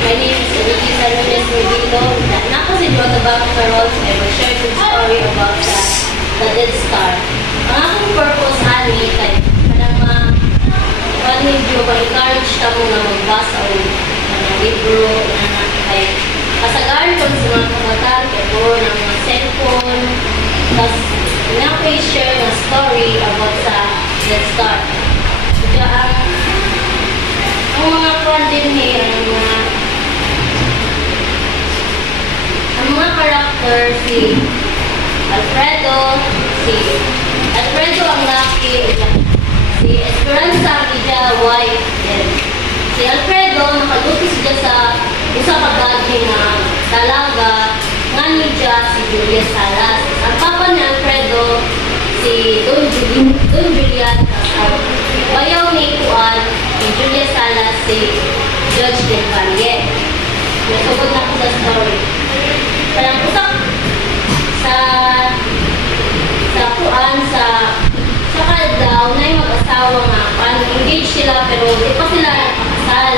My name is Elisa Nunez Medino. Nako si John Tabang Carol. I will share the story about the Dead Star. Ang akong purpose ani kay kanang medyo ma-encourage ka mo na magbasa o libro na kay kasagaran ko sa mga kabataan kay puro ng mga cellphone. Tapos na-share na story about sa Dead Star. Kaya ang mga pandemya, ang mga karakter, si Alfredo ang laki, si Esperanza ang ija wife, si Alfredo nakadutis siya sa usa ka bagay na talaga nga niya si Julia Salas. Ang papa ni Alfredo si Don Julian, bayaw ni Juan ni Julia Salas si Judge Del Valle. Nasugod na ko sa story. Parang usak sa Juan sa Caldaw na yung mag-asawa nga. Engaged sila pero di pa sila nakakasal.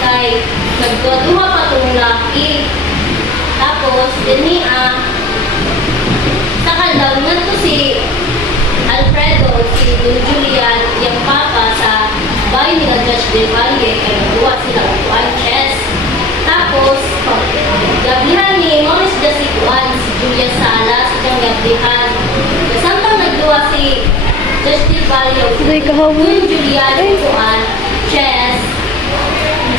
Kaya nagduha pa itong laki. Tapos, sa Caldaw, nandito si Alfredo, si Don Julian, yung papa sa bahay nila Judge Del Valle, kaya nagduha sila upuan chess. Tapos, gablihan ni Maurice de si Juan, si Julia Salas, siyang gablihan. Kasantang nagduha si Judge Del Valle, Don Julian, upuan chess.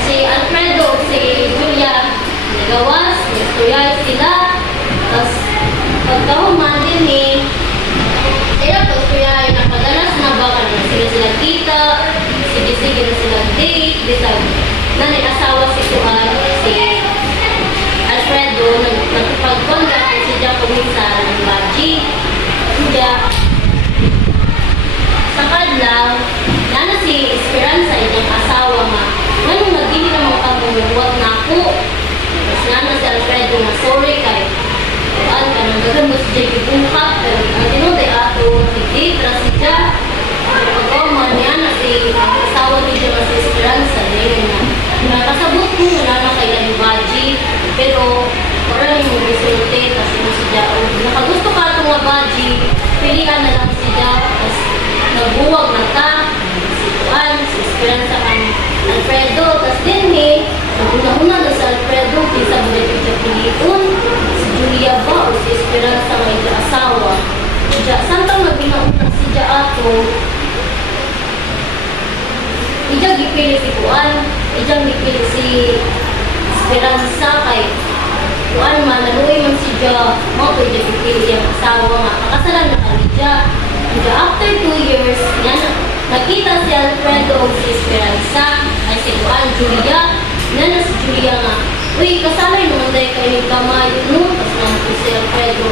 Si Alfredo, si Julia, nagawas, nagtuyay sila. Tapos, pagkahuman din sila pagtuyay, napadalas na baka na sila kita, sige-sige na sila date, bisag na asawa si Juan, si Alfredo, nagpagkondak si siya kumisa ng baji. Siya, sa kadlaw, na si Esperanza, yung asawa nga, ngayon nagdili na mga pagmumuwag na ako. Tapos nga si Alfredo na sorry kay Juan, kanang gagan mo si Jay Bungkap, pero ang tinuday ato, hindi, tras si siya. Pagkaman niya na si asawa ni siya na si Esperanza, ngayon na. Nakasabot mo na na kay Lalibaji, pero parang yung resulte, tapos mo si siya, nakagusto ka itong Labaji, pilihan na lang si siya, tapos nagbuwag na ta, si Juan, si Esperanza kang Alfredo, tapos din naguna-una na sa Alfredo, kaysa mo na siya piliun, si Julia ba, o si Esperanza may asawa. Santang nagbinaunang si siya ato, ijang gipili si Juan, ijang gipili si Esperanza kay Juan man, naluwi man si siya, mo ko ijang gipili yung asawa nga, kakasalan na kami siya. After 2 years, nakita si Alfredo o si Esperanza, ay si Juan, Julia, na si Julia nga, uy, kasalay naman tayo kayo ng kamay, tapos naman po si Alfredo,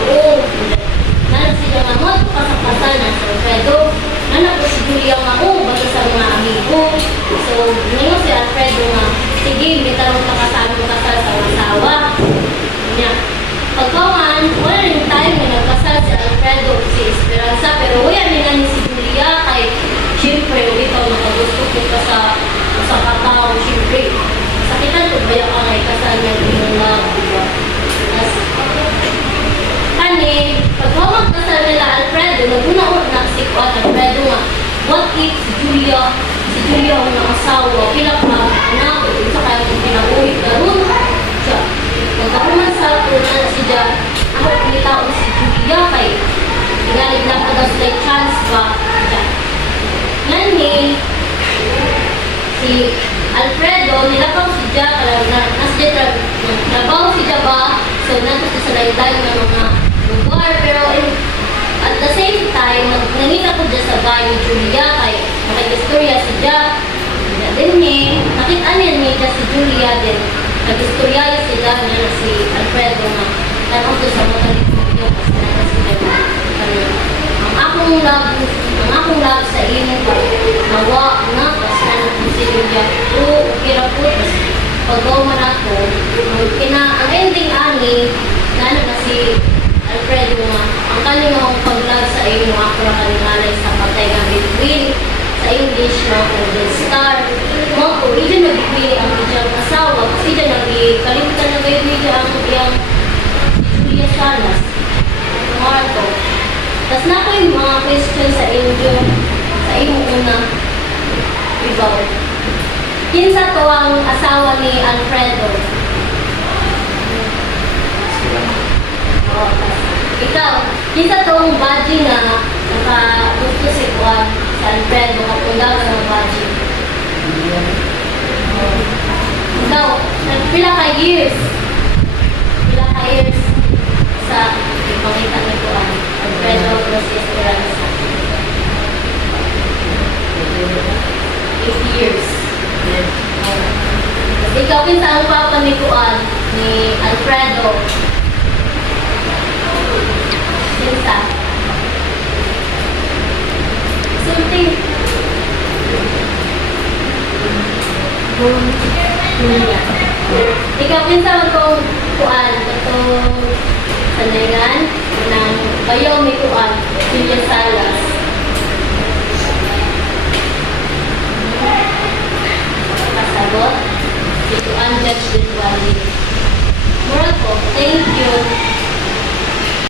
siya nga, mo ka sa kasal na si Alfredo, po si Julia nga, basta sa mga amigo. So, ngayon si Alfredo nga, sige, may tarong kasal sa asawa. Pagkawan, wala rin time na nagkasal si Alfredo o si Esperanza, pero huyan nila ni si Julia kay, siyempre, ikaw nakagusto ko ka sa katao, siyempre. Sakitan ko ba yung angay kasal na yung mga diba? Pagkawan kasal nila Alfredo, naguna-una na si Alfredo nga, what if si Julia ang asawa, kila pa, anak, sa kaya kung pinabuhi ka rin, siya. Pagkakuman sa tunan si siya, ako pinitao si Julia kay, inalig lang ka daw sila chance ba, siya. Ngayon si Alfredo, nilakaw si siya, nabaw si siya ba, so nato sa layday ng mga lugar, pero at the same time, nangita ko dyan sa bahay ni Julia, kay nakikistorya si siya, din nakita niya si Julia, din nag-istorya sila niya si Alfredo na tanong ko sa mga niyo kasi na sila ang akong love sa imo pa nawa na kasi na si Julia okay ra po pag-gawa man ako ang ending ani na si Alfredo nga ang kanyang pag-love sa imo ako ra kaningalay sa patay nga between sa English na Dead Star mo ko, hindi nagpili ang iyang asawa kasi dyan ang Tapos na ko yung mga question sa inyo, sa inyong una, ibaw. Kinsa to ang asawa ni Alfredo? Oh, ikaw, kinsa to ang badge nga naka-gusto si Juan sa Alfredo kapag ka ng badge? Oh. Ikaw, pila ka years? Pila ka years sa ipakita ni Juan Alfredo Cruz Esperanza? 8 years. Tapos ikaw, kinsa ang papa ni Juan ni Alfredo? Kinsa? Sulti. Ikaw, kinsa ang itong Juan? Itong sanayan ng bayaw ni Juan, Julia Salas.